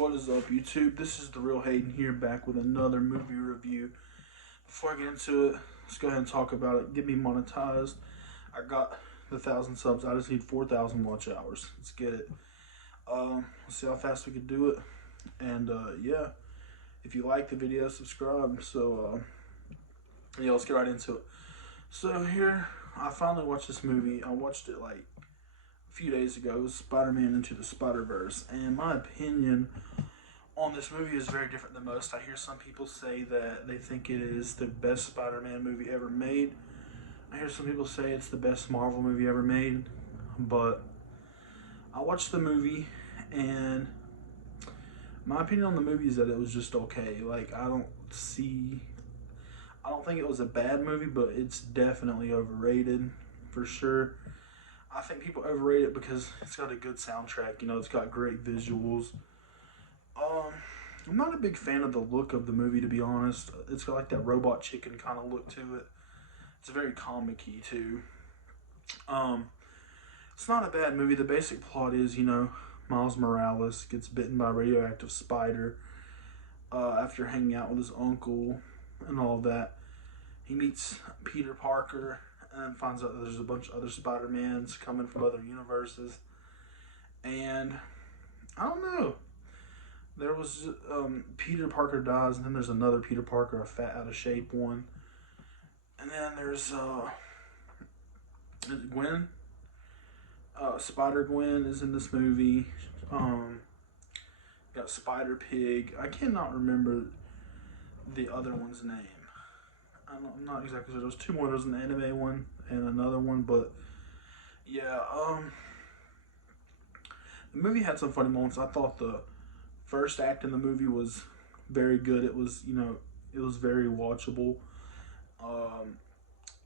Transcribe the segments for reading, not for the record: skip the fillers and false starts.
What is up, YouTube? This is the real Hayden here, back with another movie review. Before I get into it, let's go ahead and talk about it. Get me monetized. I got the 1,000 subs. I just need 4,000 watch hours. Let's get it. Let's see how fast we can do it. And yeah, if you like the video, subscribe. So yeah, let's get right into it. So here, I finally watched this movie. I watched it like a few days ago. It was Spider-Man Into the Spider-Verse, and my opinion on this movie is very different than most. I hear some people say that they think it is the best Spider-Man movie ever made. I hear some people say it's the best Marvel movie ever made, but I watched the movie, and my opinion on the movie is that it was just okay. Like, I don't think it was a bad movie, but it's definitely overrated, for sure. I think people overrate it because it's got a good soundtrack, it's got great visuals. I'm not a big fan of the look of the movie, to be honest. It's got like that Robot Chicken kind of look to it. It's very comic-y too. It's not a bad movie. The basic plot is, Miles Morales gets bitten by a radioactive spider after hanging out with his uncle and all that. He meets Peter Parker and finds out that there's a bunch of other Spider-Mans coming from other universes. And I don't know. There was Peter Parker dies, and then there's another Peter Parker, a fat, out of shape one. And then there's Gwen. Spider Gwen is in this movie. Got Spider Pig. I cannot remember the other one's name. I'm not exactly sure. There's two more. There's an anime one and another one, but yeah. The movie had some funny moments. I thought the first act in the movie was very good. It was, it was very watchable. It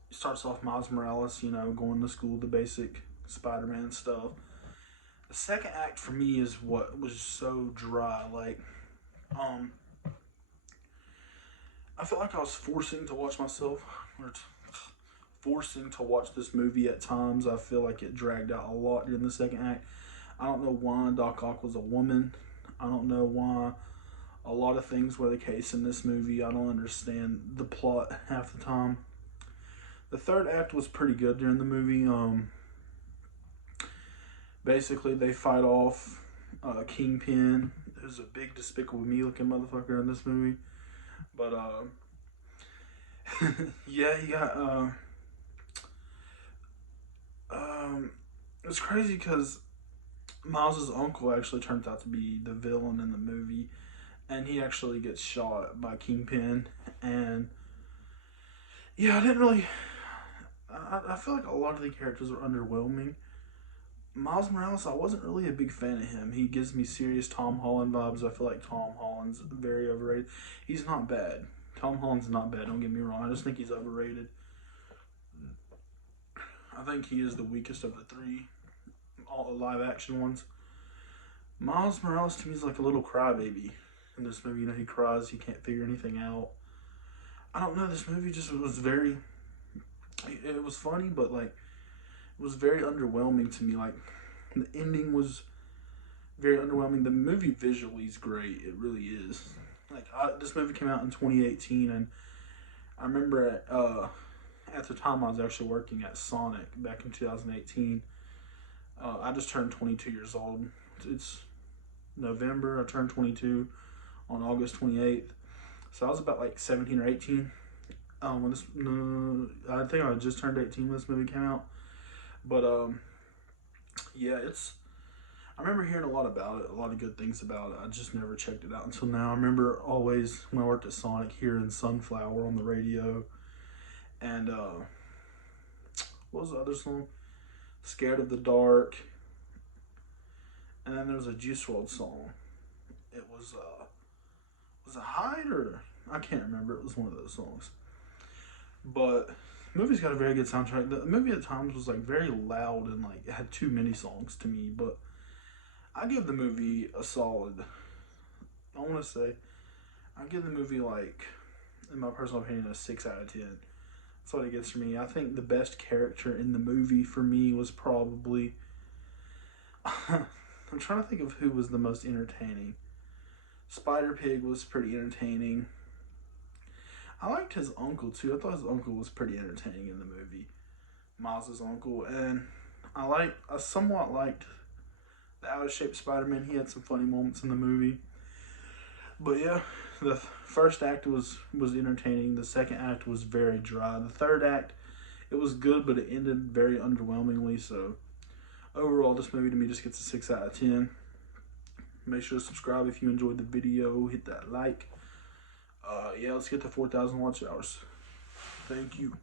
starts off Miles Morales, going to school, the basic Spider-Man stuff. The second act for me is what was so dry. Like, I felt like I was forcing to watch myself, or forcing to watch this movie at times. I feel like it dragged out a lot during the second act. I don't know why Doc Ock was a woman. I don't know why a lot of things were the case in this movie. I don't understand the plot half the time. The third act was pretty good during the movie. Basically, they fight off Kingpin, who's a big Despicable Me looking motherfucker in this movie. But yeah, he got it's crazy because Miles's uncle actually turns out to be the villain in the movie, and he actually gets shot by Kingpin. And yeah, I feel like a lot of the characters were underwhelming. Miles Morales, I wasn't really a big fan of him. He gives me serious Tom Holland vibes. I feel like Tom Holland's very overrated. He's not bad. Tom Holland's not bad, don't get me wrong. I just think he's overrated. I think he is the weakest of the three, all the live action ones. Miles Morales to me is like a little crybaby in this movie. He cries, he can't figure anything out. I don't know, this movie just was very, it was funny, but like, it was very underwhelming to me. Like, the ending was very underwhelming. The movie visually is great. It really is. Like, this movie came out in 2018, and I remember at the time I was actually working at Sonic back in 2018. I just turned 22 years old. It's November. I turned 22 on August 28th. So I was about like 17 or 18 when this. I think I just turned 18 when this movie came out. But yeah, I remember hearing a lot about it, a lot of good things about it. I just never checked it out until now. I remember always when I worked at Sonic hearing Sunflower on the radio, and what was the other song? Scared of the Dark. And then there was a Juice WRLD song. It was it Hide, or I can't remember. It was one of those songs. But the movie's got a very good soundtrack. The movie at times was like very loud and like it had too many songs to me, but I give the movie a solid, I want to say, I give the movie, like, in my personal opinion, a 6 out of 10. That's what it gets for me. I think the best character in the movie for me was probably, I'm trying to think of who was the most entertaining. Spider-Pig was pretty entertaining. I liked his uncle too. I thought his uncle was pretty entertaining in the movie. Miles' uncle. And I somewhat liked the out-of-shape Spider-Man. He had some funny moments in the movie. But yeah, the first act was entertaining. The second act was very dry. The third act, it was good, but it ended very underwhelmingly. So overall, this movie to me just gets a 6 out of 10. Make sure to subscribe if you enjoyed the video. Hit that like. Yeah, let's get to 4,000 watch hours. Thank you.